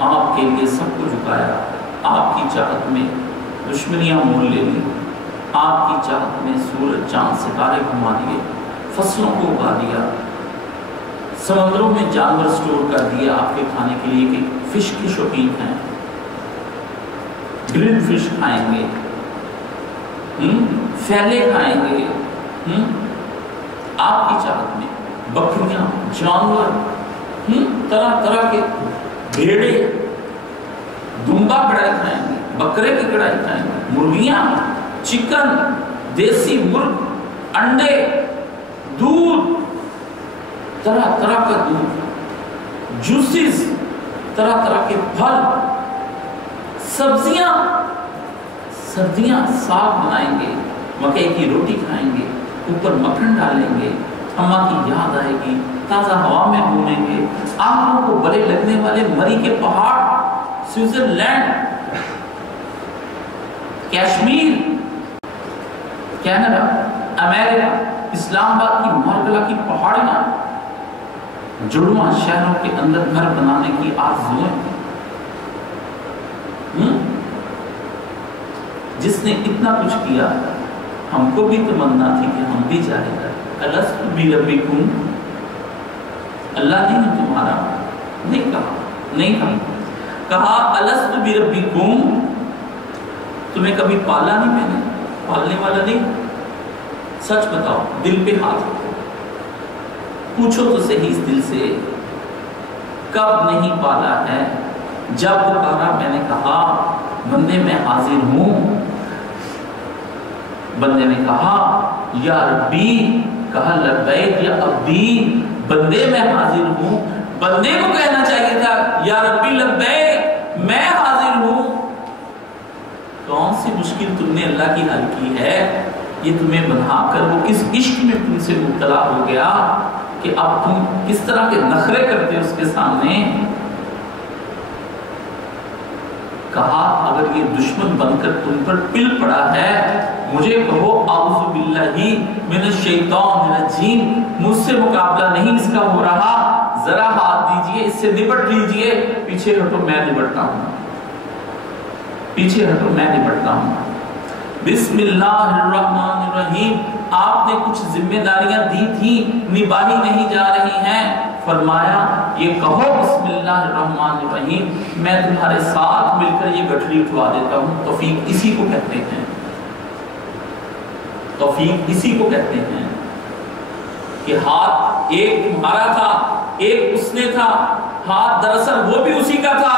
آپ کے لیے سب کو جھکایا، آپ کی چاہت میں دشمنیاں مول لے لی، آپ کی چاہت میں سورج چاند ستارے گھما دیے، فصلوں کو اگا دیا، سمندروں میں جانور سٹور کر دیا آپ کے کھانے کے لیے کہ فش کی شوقین ہیں، گرل فش کھائیں گے، پھیلے کھائیں گے، آپ کی چاہت میں بکریاں، جانور، طرح طرح کے بھیڑے، دمبا کڑائی کھائیں گے، بکرے کی کڑائی کھائیں گے، مرغیاں، چکن، دیسی مرغ، انڈے، دودھ، طرح طرح کا دودھ، جوسز، طرح طرح کے پھل، سبزیاں، سردیاں ساگ بنائیں گے، مکئی کی روٹی کھائیں گے، اوپر مکھن ڈالیں گے، اماں کی یاد آئے گی، تازہ ہوا میں گھومیں گے، آنکھوں کو بڑے لگنے والے مری کے پہاڑ، سوئٹزرلینڈ، کشمیر، کینیڈا، امریکہ، اسلام آباد کی مارکلا کی پہاڑیاں، جڑواں شہروں کے اندر گھر بنانے کی آرزوئیں، جس نے اتنا کچھ کیا ہم کو بھی تمنا تھی کہ ہم بھی جائیں گے۔ الست بربکم، اللہ نے تمہارا نہیں کہا، نہیں کہا الست بربکم، تمہیں کبھی پالا نہیں، میں نے پالنے والا نہیں؟ سچ بتاؤ، دل پہ ہاتھ رکھو، پوچھو تو صحیح اس دل سے، کب نہیں پالا ہے؟ جب پکارا میں نے کہا بندے میں حاضر ہوں، بندے نے کہا یا ربی، کہا لبیک یا عبدی، بندے میں حاضر ہوں، بندے کو کہنا چاہیے تھا یا ربی لبیک، میں حاضر ہوں۔ کون سی مشکل تم نے اللہ کی حل کی ہے؟ یہ تمہیں بنا کر وہ کس عشق میں تم سے مبتلا ہو گیا کہ اب تم کس طرح کے نخرے کرتے اس کے سامنے۔ کہا اگر یہ دشمن بن کر تم پر پل پڑا ہے، مجھے کہو اعوذ باللہ من الشیطان الرجیم، مجھ سے مقابلہ نہیں اس کا ہو رہا، ذرا ہاتھ دیجئے، اس سے نبٹ لیجئے، پیچھے ہٹو میں نبٹتا ہوں، پیچھے ہٹو میں نبٹتا ہوں۔ بسم اللہ الرحمن الرحیم، آپ نے کچھ ذمہ داریاں دی تھی، نبھائی نہیں جا رہی ہیں، فرمایا یہ کہو بسم اللہ الرحمن الرحیم، میں تمہارے ساتھ مل کر یہ گٹھڑی اٹھوا دیتا ہوں۔ توفیق اسی کو کہتے ہیں، توفیق اسی کو کہتے ہیں کہ ہاتھ ایک تمہارا تھا، ایک اس نے تھا، ہاتھ دراصل وہ بھی اسی کا تھا،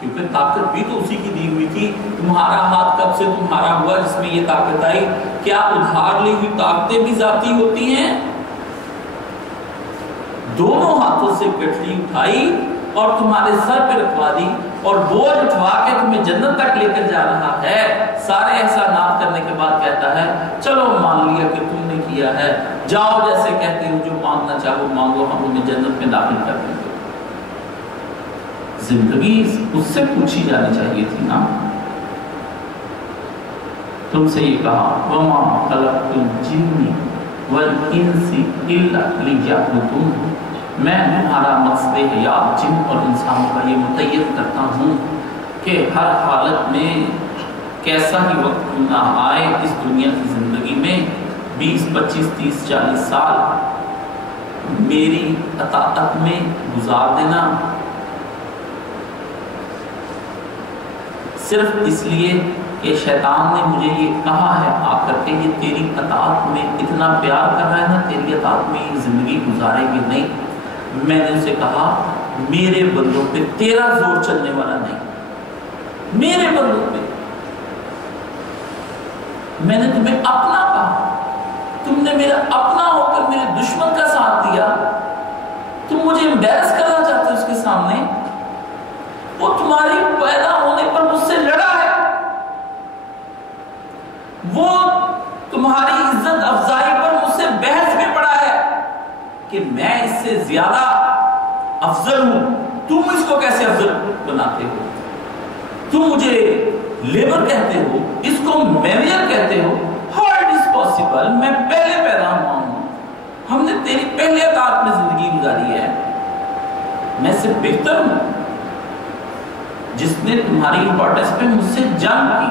کیونکہ طاقت بھی تو اسی کی دی ہوئی تھی۔ تمہارا ہاتھ کب سے تمہارا ہوا جس میں یہ طاقت آئی؟ کیا ادھار لی ہوئی طاقتیں بھی ذاتی ہوتی ہیں؟ دونوں ہاتھوں سے گٹھڑی اٹھائی اور تمہارے سر پہ رکھوا دی، اور بوجھ اٹھوا کے تمہیں جنت تک لے کر جا رہا ہے۔ سارے احسانات کرنے کے بعد کہتا ہے چلو مان لیا کہ تم نے کیا ہے، جاؤ جیسے کہتے ہو، جو مانگنا چاہو مانگو، ہم انہیں جنت میں داخل کر دیں گے۔ زندگی اس سے پوچھی جانی چاہیے تھی نا۔ تم سے یہ کہا وَمَا خَلَقْتُ الْجِنَّ وَالْإِنسَ إِلَّا لِيَعْبُدُونِ، میں تمہارا مقصد حیات جن اور انسانوں کا یہ متعین کرتا ہوں کہ ہر حالت میں کیسا ہی وقت کیوں نہ آئے اس دنیا کی زندگی میں 20 25 30 40 سال میری اطاعت میں گزار دینا، صرف اس لیے کہ شیطان نے مجھے یہ کہا ہے آ کر کے یہ تیری اطاعت میں اتنا پیار کر رہا ہے نا، تیری اطاعت میں یہ زندگی گزارے گی نہیں۔ میں نے اسے کہا میرے بندوں پہ تیرا زور چلنے والا نہیں، میرے بندوں پہ میں نے تمہیں اپنا کہا، تم نے میرا اپنا ہو کر میرے دشمن کا ساتھ دیا، تم مجھے امبیرس کرنا چاہتے ہو اس کے سامنے، وہ تمہاری پیدا ہونے پر مجھ سے لڑا ہے، وہ تمہاری عزت افزائی پر مجھ سے بحث میں پڑا ہے کہ میں اس سے زیادہ افضل ہوں، تم اس کو کیسے افضل بناتے ہو؟ تم مجھے لیبر کہتے ہو، اس کو مینیجر کہتے ہو، how it is possible؟ میں پہلے پیدا ہوا ہوں، ہم نے تیری پہلے اطاعت میں زندگی گزاری ہے، میں سے بہتر ہوں، جس نے تمہاری امپورٹنس پہ مجھ سے جنگ کی،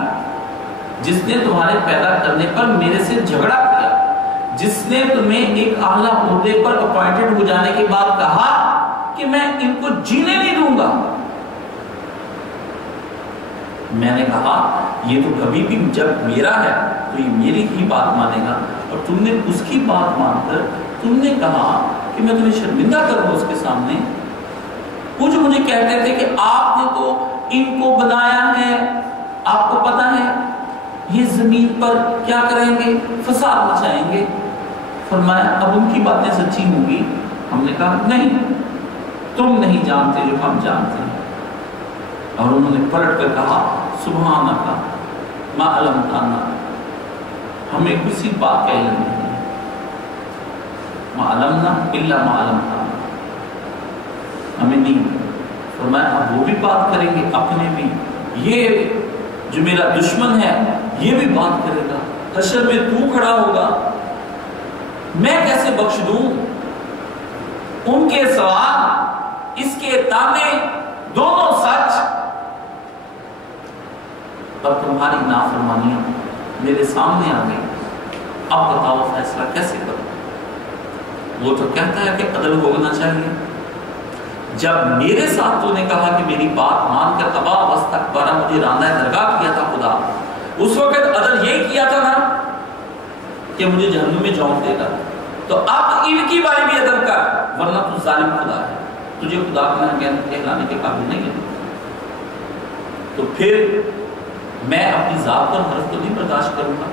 جس نے تمہارے پیدا کرنے پر میرے سے جھگڑا کیا، جس نے تمہیں ایک اعلیٰ عہدے پر اپوائنٹڈ ہو جانے کے بعد کہا کہ میں ان کو جینے نہیں دوں گا، میں نے کہا یہ تو کبھی بھی جب میرا ہے تو یہ میری ہی بات مانے گا، اور تم نے اس کی بات مان کر تم نے کہا کہ میں تمہیں شرمندہ کروں اس کے سامنے۔ وہ جو مجھے کہتے تھے کہ آپ نے تو ان کو بنایا ہے، آپ کو پتا ہے یہ زمین پر کیا کریں گے، فساد مچائیں گے، فرمایا اب ان کی باتیں سچی ہوں گی؟ ہم نے کہا نہیں، تم نہیں جانتے جو ہم جانتے ہیں۔ اور انہوں نے پلٹ کر کہا سبحانک ما علمتنا، ہمیں کسی بات کا علم نہیں ہے، ما علمنا الا ما علمتنا، ہمیں نہیں۔ فرمایا اب وہ بھی بات کریں گے اپنے بھی، یہ جو میرا دشمن ہے یہ بھی بات کرے گا، حشر میں تو کھڑا ہوگا، میں کیسے بخش دوں؟ ان کے سوال، اس کے تانے، دونوں سچ، اب تمہاری نافرمانیاں میرے سامنے آ گئی، اب بتاؤ فیصلہ کیسے کروں؟ وہ تو کہتا ہے کہ عدل ہونا چاہیے۔ جب میرے ساتھ تو نے کہا کہ میری بات مان کر ابا واستکبر، مجھے راندہ درگاہ کیا تھا خدا، اس وقت عدل یہی کیا تھا نا کہ مجھے جہنم میں جھونک دے گا، تو اب ان کی باری بھی عدل کر، ورنہ تو ظالم خدا ہے، تجھے خدا کہلانے کے قابل نہیں ہے۔ تو پھر میں اپنی ذات پر حرف تو نہیں برداشت کروں گا،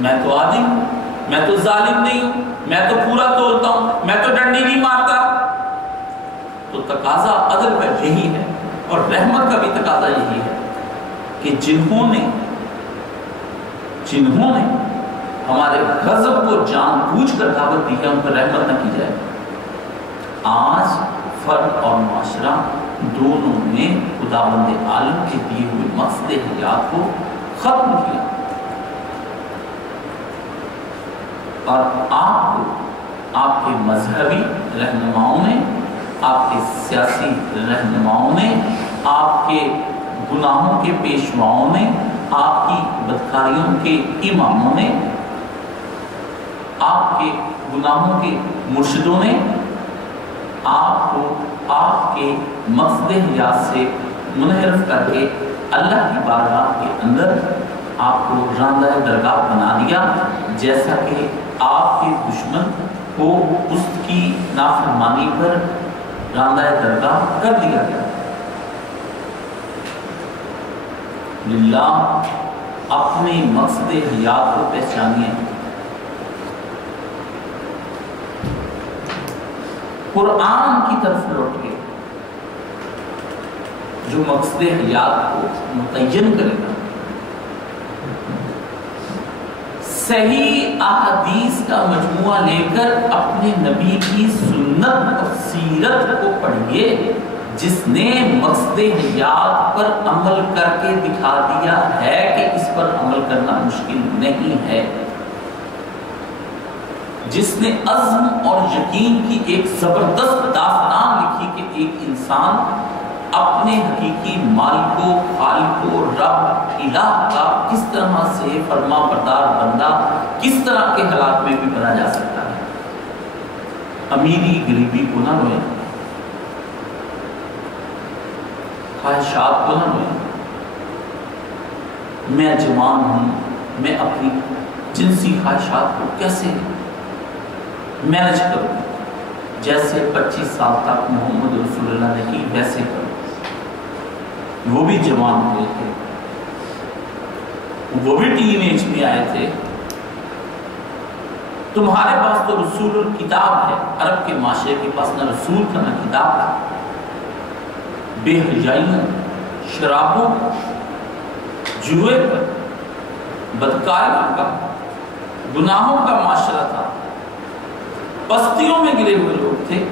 میں تو عادل ہوں، میں تو ظالم نہیں ہوں، میں تو پورا توڑتا ہوں، میں تو ڈنڈی نہیں مارتا۔ تو تقاضا عدل کا یہی ہے، اور رحمت کا بھی تقاضا یہی ہے کہ جنہوں نے ہمارے غضب کو جان بوجھ کر دعوت دی ہے ان پر رحمت نہ کی جائے۔ آج فرد اور معاشرہ دونوں نے خداوند عالم کے دیے ہوئے مقصد حیات کو ختم کیا، اور آپ کو آپ کے مذہبی رہنماؤں نے، آپ کے سیاسی رہنماؤں نے، آپ کے گناہوں کے پیشواؤں نے، آپ کی بدکاریوں کے اماموں نے، آپ کے گناہوں کے مرشدوں نے آپ کو آپ کے مقصد حیات سے منحرف کر کے اللہ کی بارگاہ کے اندر آپ کو راندہ درگاہ بنا دیا، جیسا کہ آپ کے دشمن کو اس کی نافرمانی پر راندہ درگاہ کر دیا گیا۔ للہ اپنے مقصد حیات کو پہچانیے، قرآن کی طرف لوٹ کے جو مقصد حیات کو متعین کرے گا، صحیح احادیث کا مجموعہ لے کر اپنے نبی کی سنت اور سیرت کو پڑھیے، جس نے مقصد حیات پر عمل کر کے دکھا دیا ہے کہ اس پر عمل کرنا مشکل نہیں ہے، جس نے عزم اور یقین کی ایک زبردست داستان لکھی کہ ایک انسان اپنے حقیقی مالک و خالق و رب الہ کا کس طرح سے فرما بردار بندہ کس طرح کے حالات میں بھی بنا جا سکتا ہے۔ امیری غریبی کو نہ روئیں، خواہشات کو نہ روئیں، میں جوان ہوں، میں اپنی جنسی خواہشات کو کیسے مینج کروں، جیسے 25 سال تک محمد رسول اللہ نے کی ویسے کروں۔ وہ بھی جوان ہوئے تھے، وہ بھی ٹین ایج میں آئے تھے۔ تمہارے پاس تو رسول الکتاب ہے، عرب کے معاشرے کے پاس نہ رسول کا نہ کتاب ہے، بے حیائیوں، شرابوں، جوئے پر، بدکاریوں کا، گناہوں کا معاشرہ تھا، پستیوں میں گرے ہوئے لوگ تھے،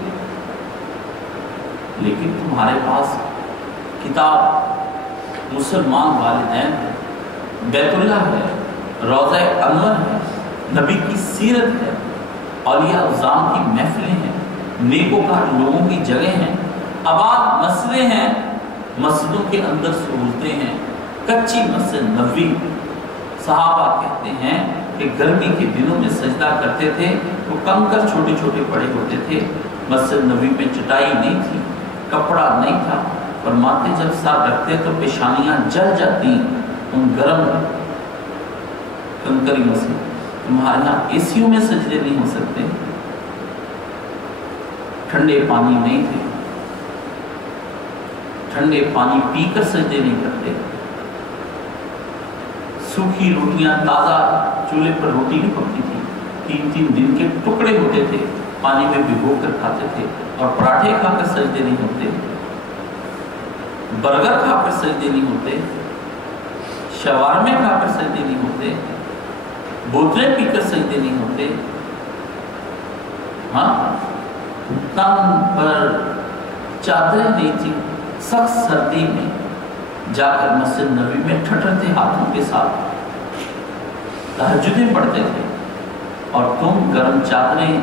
لیکن تمہارے پاس کتاب، مسلمان والدین ہے، بیت اللہ ہے، روضہ انور ہے، نبی کی سیرت ہے، اولیاء اعظام کی محفلیں ہیں، نیکوکار لوگوں کی جگہ ہیں، آباد مسئلے ہیں، مسجدوں کے اندر سہولتیں ہیں، کچی مسجد نبوی، صحابہ کہتے ہیں کہ گرمی کے دنوں میں سجدہ کرتے تھے تو کنکر چھوٹے چھوٹے پڑے ہوتے تھے، مسجد نبوی میں چٹائی نہیں تھی، کپڑا نہیں تھا، فرماتے جب سر رکھتے تو پیشانیاں جل جاتی ان گرم کنکری میں سے۔ تمہارے یہاں اے سیوں میں سجدے نہیں ہو سکتے، ٹھنڈے پانی نہیں تھے، ٹھنڈے پانی پی کر سجدے نہیں کرتے، سوکھی روٹیاں تازہ چولہے پر روٹی نہیں پکتی تھی، 3 دن کے ٹکڑے ہوتے تھے، پانی میں بھگو کر کھاتے تھے، اور پراٹھے کھا کر سجدے نہیں ہوتے، برگر کھا کر سجدے نہیں ہوتے، شوارمے کھا کر سجدے نہیں ہوتے، بوتلیں پی کر سجدے نہیں ہوتے۔ ہاں، تن پر چادریں نہیں تھی، سخت سردی میں جا کر مسجد نبوی میں ٹھٹرتے ہاتھوں کے ساتھ تہجدیں پڑھتے تھے، اور تم گرم چادریں،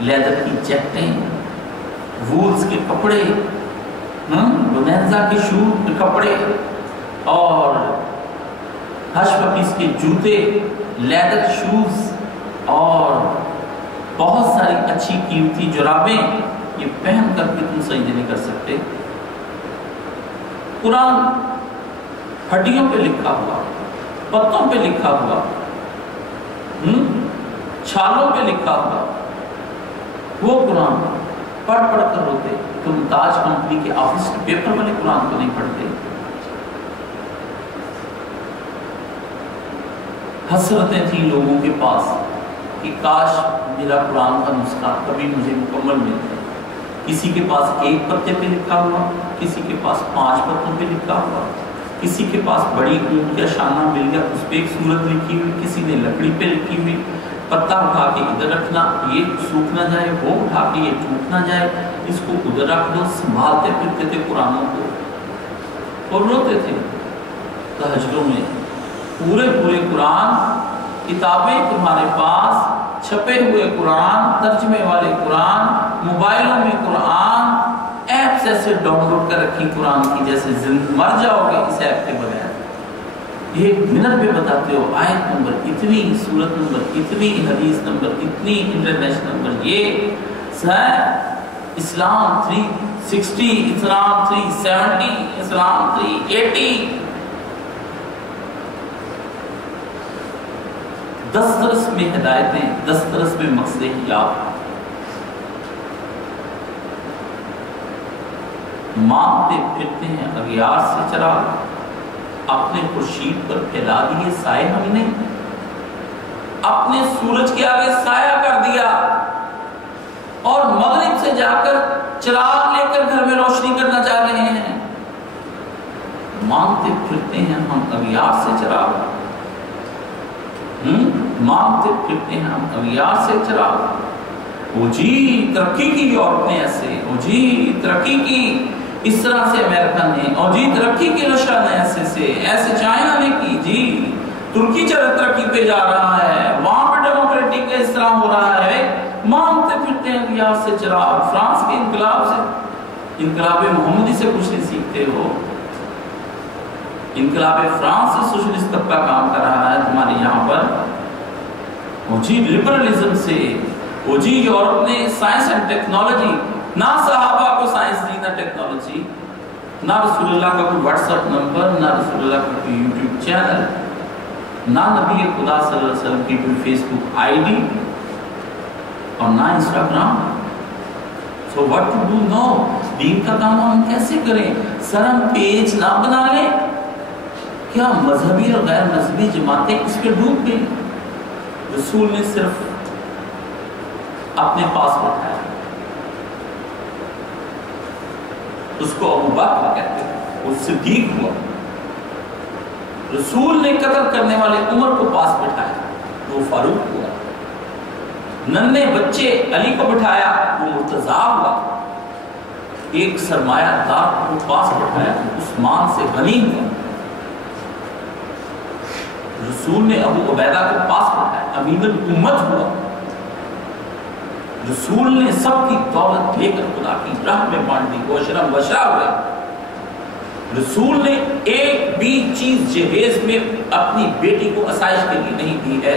لیدر کی جیکٹیں، وولز کے کپڑے، بنینزا کے شوز کے کپڑے، اور ہش پپیس کے جوتے، لیدر شوز، اور بہت ساری اچھی قیمتی جرابیں، یہ پہن کر کے تم سجدے نہیں کر سکتے۔ قرآن ہڈیوں پہ لکھا ہوا، پتوں پہ لکھا ہوا، چھالوں پہ لکھا ہوا، وہ قرآن پڑھ پڑھ کر روتے۔ تم تاج کمپنی کے آفس کے پیپر والے قرآن کو نہیں پڑھتے۔ حسرتیں تھیں لوگوں کے پاس کہ کاش میرا قرآن کا نسخہ کبھی مجھے مکمل ملتا۔ کسی کے پاس 1 پتے پہ لکھا ہوا، کسی کے پاس 5 پتوں پہ لکھا ہوا، کسی کے پاس بڑی اونٹ کا شانہ مل گیا، اس پہ ایک سورت لکھی ہوئی، کسی نے لکڑی پہ لکھی ہوئی، پتا اٹھا کے ادھر رکھنا، یہ سوکھ نہ جائے، وہ اٹھا کے یہ ٹوٹ نہ جائے، اس کو ادھر رکھ دو۔ سنبھالتے پھرتے تھے قرآنوں کو اور روتے تھے تہجدوں میں۔ پورے قرآن، کتابیں تمہارے پاس، چھپے ہوئے قرآن، ترجمے والے قرآن، موبائلوں میں قرآن، ایپس ایسے ڈاؤن لوڈ کر رکھی قرآن کی جیسے مر جاؤ گے اس ایپ کے بغیر۔ 1 منٹ میں بتاتے ہو آیت نمبر اتنی، سورت نمبر اتنی، حدیث نمبر اتنی، انٹرنیشنل نمبر یہ اسلام 360، اسلام 370، اسلام 380۔ دسترس میں ہدایتیں، دسترس میں مقصد حیات، مانگتے پھرتے ہیں اغیار سے چراغ، اپنے خورشید پر پھیلا دیے سائے ہم نے، اپنے سورج کے آگے سایہ کر دیا، اور مغرب سے جا کر چراغ لے کر گھر میں روشنی کرنا چاہ رہے ہیں۔ مانگتے پھرتے ہیں ہم اغیار سے چراغ، مانگتے پھرتے ہیں ہم اغیار سے چراغ۔ او جی ترقی کی یورپ نے ایسے، او جی ترقی کی اس طرح سے امریکہ نے، اور جی ترقی کی رشیا نے ایسے چائنا نے کی، جی ترکی ترقی پہ جا رہا ہے، وہاں پہ ڈیموکریٹک کا اس طرح ہو رہا ہے۔ مانگتے پھرتے ہیں اغیار سے چراغ۔ فرانس کے انقلاب سے، انقلاب محمدی سے کچھ نہیں سیکھتے ہو۔ انقلاب فرانس سے سوشلسٹ طبقہ کام کر رہا ہے تمہارے یہاں پر، او جی لبرلزم سے، او جی یورپ نے سائنس اینڈ ٹیکنالوجی، نہ صحابہ کو سائنس دی نہ ٹیکنالوجی، نہ رسول اللہ کا کوئی واٹس ایپ نمبر، نہ رسول اللہ کا کوئی یوٹیوب چینل، نہ نبی خدا صلی اللہ علیہ وسلم کی کوئی فیس بک آئی ڈی، اور نہ Instagram. So what to do now, دین کا کام ہم کیسے کریں؟ سر ہم پیج نہ بنا لیں کیا؟ مذہبی اور غیر مذہبی جماعتیں اس پہ ڈوب گئی۔ رسول نے صرف اپنے پاس بٹھایا، اس کو ابو بکر کہتے ہیں، وہ صدیق ہوا۔ رسول نے قتل کرنے والے عمر کو پاس بٹھایا، وہ فاروق ہوا۔ ننھے بچے علی کو بٹھایا، وہ مرتضی ہوا۔ ایک سرمایہ دار کو پاس بٹھایا، عثمان سے غنی ہوا۔ رسول نے ابو عبیدہ کو پاس بٹھایا، امین الامت ہوا۔ رسول نے سب کی دولت لے کر خدا کی راہ میں بانٹ دی، وہ اشرم وشرا ہوا۔ رسول نے ایک بھی چیز جہیز میں اپنی بیٹی کو آسائش کے لیے نہیں دی ہے،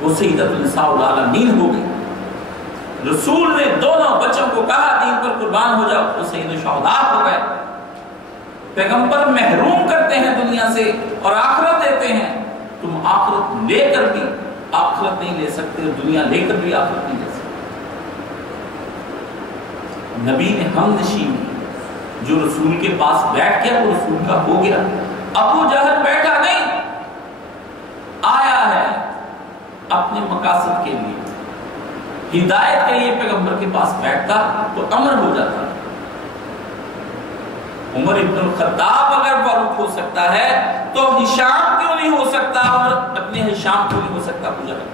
وہ سیدۃ النساء العالمین ہو گئی۔ رسول نے دونوں بچوں کو کہا دین پر قربان ہو جاؤ، وہ سید الشہداء ہو گئے۔ پیغمبر محروم کرتے ہیں دنیا سے اور آخرت دیتے ہیں، تم آخرت لے کر بھی آخرت نہیں لے سکتے، دنیا لے کر بھی آخرت نہیں لے سکتے۔ نبی نے ہم نشین جو رسول کے پاس بیٹھ گیا وہ رسول کا ہو گیا۔ ابو جہل بیٹھا نہیں، آیا ہے اپنے مقاصد کے لیے، ہدایت کے لیے پیغمبر کے پاس بیٹھتا تو امر ہو جاتا۔ عمر ابن الخطاب اگر فاروق ہو سکتا ہے تو ہشام کیوں نہیں ہو سکتا، اور اپنے ہشام کیوں نہیں ہو سکتا ابو جہل؟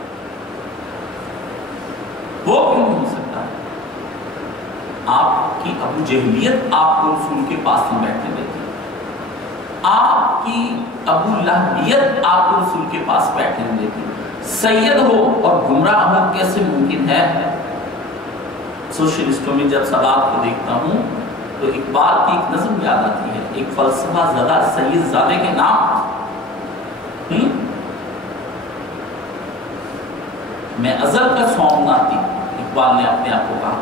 وہ کیوں نہیں ہو سکتا؟ آپ کی ابو جہلیت آپ کو رسول کے پاس نہیں بیٹھنے دیتی، آپ کی ابو لہبیت آپ کو رسول کے پاس بیٹھنے نہیں دیتی۔ سید ہو اور گمراہ ہو کیسے ممکن ہے؟ سوشلسٹوں میں جب سادات کو دیکھتا ہوں تو اقبال کی ایک نظم یاد آتی ہے، ایک فلسفہ زدہ سید زادے کے نام۔ میں ازل کا سوم ناتی، اقبال نے اپنے آپ کو کہا۔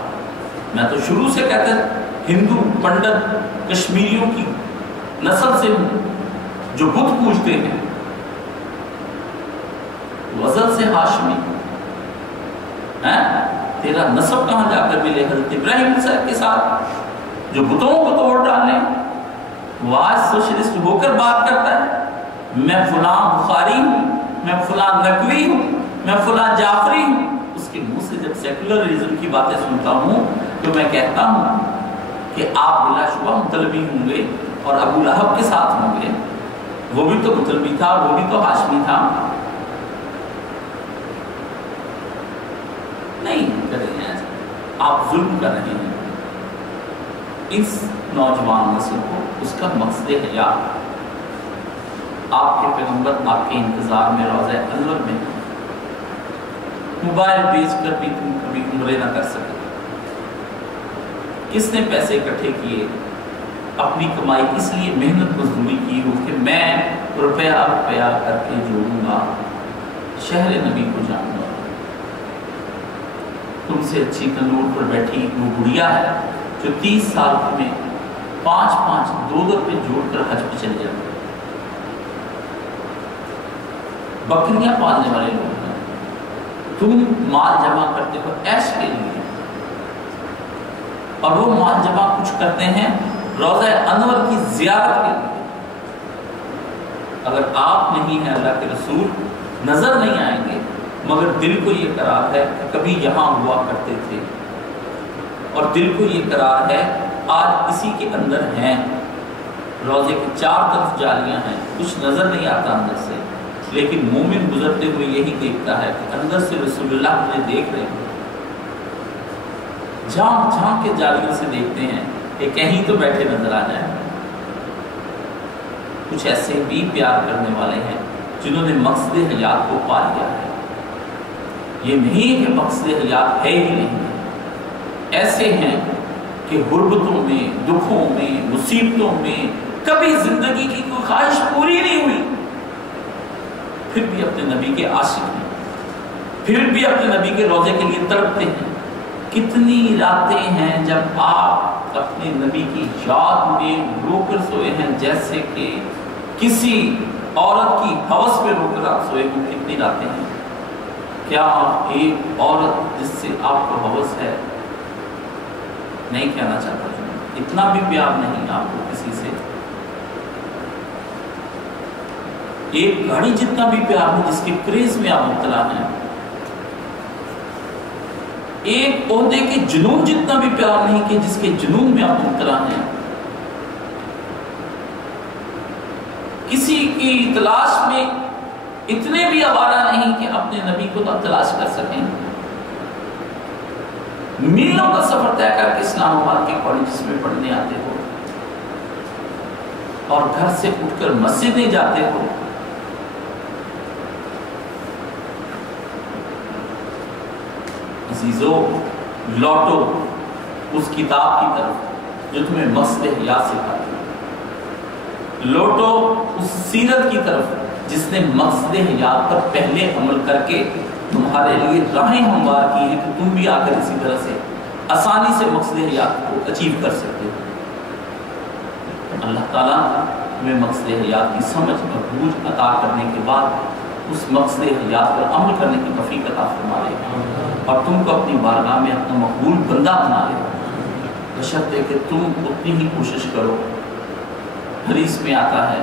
میں تو شروع سے کہتا ہندو پنڈت کشمیریوں کی نسل سے ہوں جو بت پوجتے ہیں، ازل سے ہاشمی ہے، تیرا نسب کہاں جا کر ملے حضرت ابراہیم صاحب کے ساتھ جو بتوں کو توڑ ڈالنے؟ وہ آج سوشلسٹ ہو کر بات کرتا ہے میں فلاں بخاری ہوں، میں فلاں نقوی ہوں، میں فلاں جعفری ہوں۔ اس کے منہ سے جب سیکولرزم کی باتیں سنتا ہوں تو میں کہتا ہوں کہ آپ بلا شبہ مطلبی ہوں گے اور ابو لہب کے ساتھ ہوں گے، وہ بھی تو مطلبی تھا، وہ بھی تو ہاشمی تھا۔ نہیں کریں ایسا، آپ ظلم کر رہے ہیں اس نوجوان نسل کو، اس کا مقصد حیات۔ آپ کے پیغمبر آپ کے انتظار میں روضہ انور میں، موبائل بیچ کر بھی تم کبھی عمرے نہ کر سکے۔ کس نے پیسے اکٹھے کیے؟ اپنی کمائی اس لیے محنت مزدوری کی ہو کہ میں روپیہ روپیہ کر کے جوڑوں گا، شہر نبی کو جاؤں گا۔ تم سے اچھی کنور پر بیٹھی وہ گڑیا ہے جو 30 سال میں 5-5 2 روپے جوڑ کر حج پہ چلے جاتے۔ بکریاں پالنے والے لوگ ہیں، تم مال جمع کرتے ہو عیش کے لیے، اور وہ مال جمع کچھ کرتے ہیں روضہ انور کی زیارت کے لیے۔ اگر آپ نہیں ہیں اللہ کے رسول، نظر نہیں آئیں گے، مگر دل کو یہ قرار ہے کہ کبھی یہاں ہوا کرتے تھے، اور دل کو یہ قرار ہے آج اسی کے اندر ہیں۔ روضے کی 4 طرف جالیاں ہیں، کچھ نظر نہیں آتا اندر سے، لیکن مومن گزرتے ہوئے یہی دیکھتا ہے کہ اندر سے رسول اللہ مجھے دیکھ رہے ہیں۔ جھانک جھانک کے جالیوں سے دیکھتے ہیں کہ کہیں تو بیٹھے نظر آ جائیں۔ کچھ ایسے بھی پیار کرنے والے ہیں جنہوں نے مقصد حیات کو پا لیا ہے۔ یہ نہیں کہ مقصد حیات ہے ہی نہیں، ایسے ہیں کہ غربتوں میں، دکھوں میں، مصیبتوں میں کبھی زندگی کی کوئی خواہش پوری نہیں ہوئی، پھر بھی اپنے نبی کے عاشق ہیں، پھر بھی اپنے نبی کے روضے کے لیے تڑپتے ہیں۔ کتنی راتیں ہیں جب آپ اپنے نبی کی یاد میں رو کر سوئے ہیں، جیسے کہ کسی عورت کی ہوس میں رو کر آپ سوئے ہوں۔ کتنی راتیں ہیں؟ کیا ایک عورت جس سے آپ کو ہوس ہے؟ نہیں کہنا چاہتا ہوں، اتنا بھی پیار نہیں آپ کو کسی سے۔ ایک گاڑی جتنا بھی پیار نہیں جس کے کریز میں آپ مبتلا ہیں، ایک عہدے کے جنون جتنا بھی پیار نہیں کہ جس کے جنون میں آپ مبتلا ہیں، کسی کی تلاش میں اتنے بھی آوارہ نہیں کہ اپنے نبی کو تو تلاش کر سکیں۔ میلوں کا سفر طے کر کے اسلام آباد کے کالجز میں پڑھنے آتے ہو، اور گھر سے اٹھ کر مسجد نہیں جاتے ہو۔ عزیزو، لوٹو اس کتاب کی طرف جو تمہیں مقصد حیات سکھاتی ہے۔ لوٹو اس سیرت کی طرف جس نے مقصد حیات پر پہلے عمل کر کے تمہارے لیے راہیں ہموار کی ہیں کہ تم بھی آ کر اسی طرح سے آسانی سے مقصد حیات کو اچیو کر سکتے ہو۔ اللہ تعالیٰ ہمیں مقصد حیات کی سمجھ اور بوجھ عطا کرنے کے بعد اس مقصد حیات پر عمل کرنے کی توفیق عطا فرما لے اور تم کو اپنی بارگاہ میں اپنا مقبول بندہ بنا لے، بشرطے کہ تم اتنی ہی کوشش کرو۔ حدیث میں آتا ہے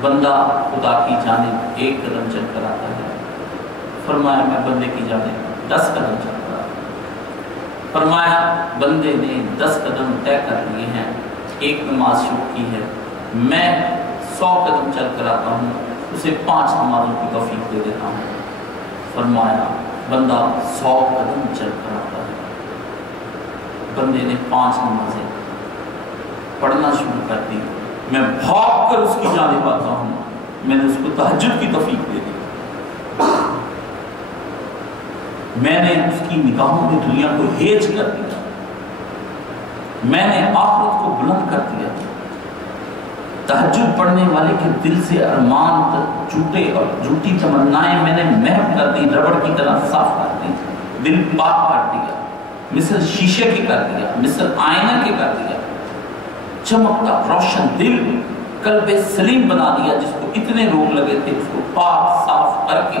بندہ خدا کی جانب ایک قدم چل کر آتا ہے، فرمایا میں بندے کی جانب 10 قدم چل کر آتا ہوں، فرمایا بندے نے 10 قدم طے کر لیے ہیں، ایک نماز شروع کی ہے، میں 100 قدم چل کر آتا ہوں، اسے 5 نمازوں کی توفیق دے دیتا ہوں۔ فرمایا بندہ 100 قدم چل کر آتا ہے، بندے نے 5 نمازیں پڑھنا شروع کر دی، میں بھاگ کر اس کی جانب آتا ہوں، میں نے اس کو تہجد کی توفیق دے دی، میں نے اس کی نگاہوں میں دنیا کو ہیج کر دیا، میں نے آخرت کو بلند کر دیا۔ تہجد پڑھنے والے کے دل سے ارمان جھوٹے اور جھوٹی تمنائیں میں نے محو کر دی، ربڑ کی طرح صاف کر دی، دل پاک کر دیا، مثل شیشے کے کر دیا، مثل آئینہ کے کر دیا، چمکتا روشن دل، قلب سلیم بنا دیا، جس کو اتنے روگ لگے تھے اس کو پاک صاف کر کے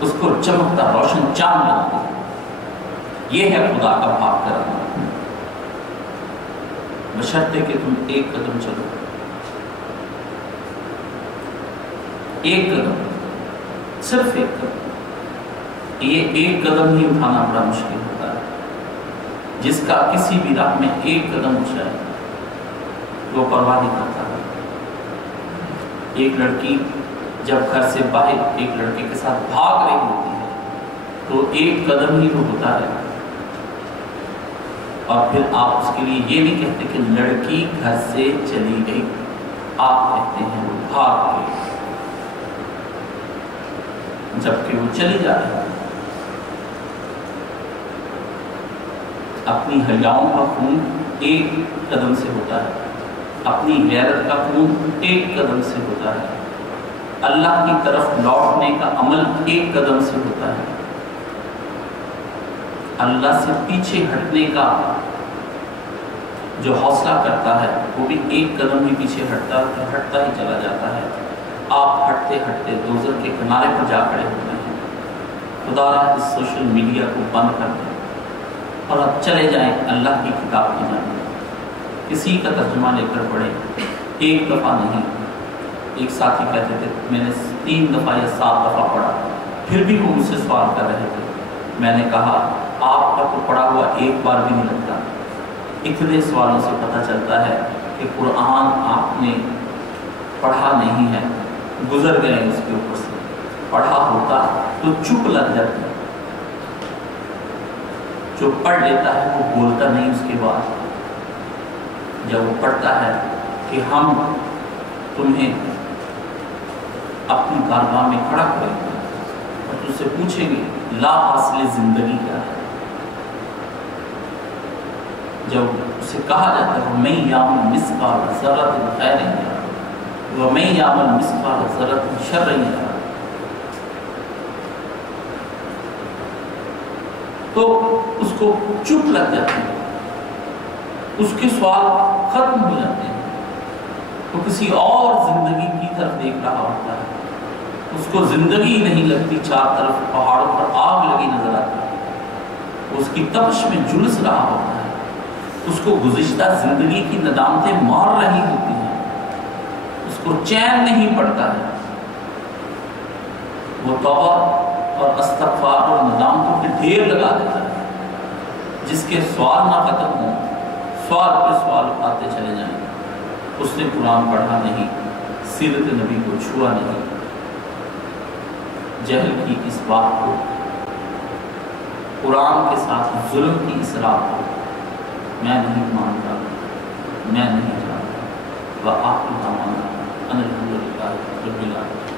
اس کو چمکتا روشن چاند بنا دیا۔ یہ ہے خدا کا پاک کرنا، بشرطے کہ تم ایک قدم چلو، ایک قدم، صرف ایک قدم۔ یہ ایک قدم ہی اٹھانا بڑا مشکل ہوتا ہے، جس کا کسی بھی راہ میں ایک قدم اٹھائے وہ پرواہ نہیں کرتا ہے۔ ایک لڑکی جب گھر سے باہر ایک لڑکے کے ساتھ بھاگ رہی ہوتی ہے تو ایک قدم ہی وہ ہوتا ہے، اور پھر آپ اس کے لیے یہ نہیں کہتے کہ لڑکی گھر سے چلی گئی، آپ کہتے ہیں وہ بھاگ گئی، جبکہ وہ چلی جا رہی ہے۔ اپنی حیاؤں کا خون ایک قدم سے ہوتا ہے، اپنی غیرت کا خون ایک قدم سے ہوتا ہے، اللہ کی طرف لوٹنے کا عمل ایک قدم سے ہوتا ہے، اللہ سے پیچھے ہٹنے کا جو حوصلہ کرتا ہے وہ بھی ایک قدم ہی پیچھے ہٹتا ہی چلا جاتا ہے۔ آپ ہٹتے ہٹتے دوزخ کے کنارے پر جا کھڑے ہوتے ہیں۔ خدا اس سوشل میڈیا کو بند کر دیں اور اب چلے جائیں اللہ کی کتاب کی جانب، کسی کا ترجمہ لے کر پڑھیں، ایک دفعہ نہیں۔ ایک ساتھی کہتے تھے میں نے 3 دفعہ یا 7 دفعہ پڑھا، پھر بھی وہ مجھ سے سوال کر رہے تھے۔ میں نے کہا آپ کا تو پڑھا ہوا ایک بار بھی نہیں لگتا، اتنے سوالوں سے پتہ چلتا ہے کہ قرآن آپ نے پڑھا نہیں ہے، گزر گئے اس کے اوپر سے۔ پڑھا ہوتا تو چپ لگ جاتی، جو پڑھ لیتا ہے وہ بولتا نہیں اس کے بعد۔ جب وہ پڑھتا ہے کہ ہم تمہیں اپنی بارگاہ میں کھڑا کریں گے اور تجھ سے پوچھیں گے لا حاصل زندگی کیا ہے، جب اسے کہا جاتا ہے وَمَن يَعْمَلْ مِثْقَالَ ذَرَّةٍ خَيْرًا يَرَهُ وَمَن يَعْمَلْ مِثْقَالَ ذَرَّةٍ شَرًّا يَرَهُ، تو اس کو چپ لگ جاتی ہے، اس کے سوال ختم ہو جاتے ہیں، وہ کسی اور زندگی کی طرف دیکھ رہا ہوتا ہے، اس کو زندگی نہیں لگتی، چار طرف پہاڑوں پر آگ لگی نظر آتی ہے، وہ اس کی تپش میں جلس رہا ہوتا ہے، اس کو گزشتہ زندگی کی ندامتیں مار رہی ہوتی ہیں، اس کو چین نہیں پڑتا ہے، وہ توبہ اور استغفار اور ندامتوں کے ڈھیر لگا دیتا ہے، جس کے سوال نہ ختم ہوں، سوال پہ سوال آتے چلے جائیں۔ اس نے قرآن پڑھا نہیں، سیرت نبی کو چھوا نہیں، جہل کی اس بات کو، قرآن کے ساتھ ظلم کی اصلاح کو میں نہیں مانتا، میں نہیں جانتا۔ وآخر دعوانا ان الحمد للہ رب العالمین۔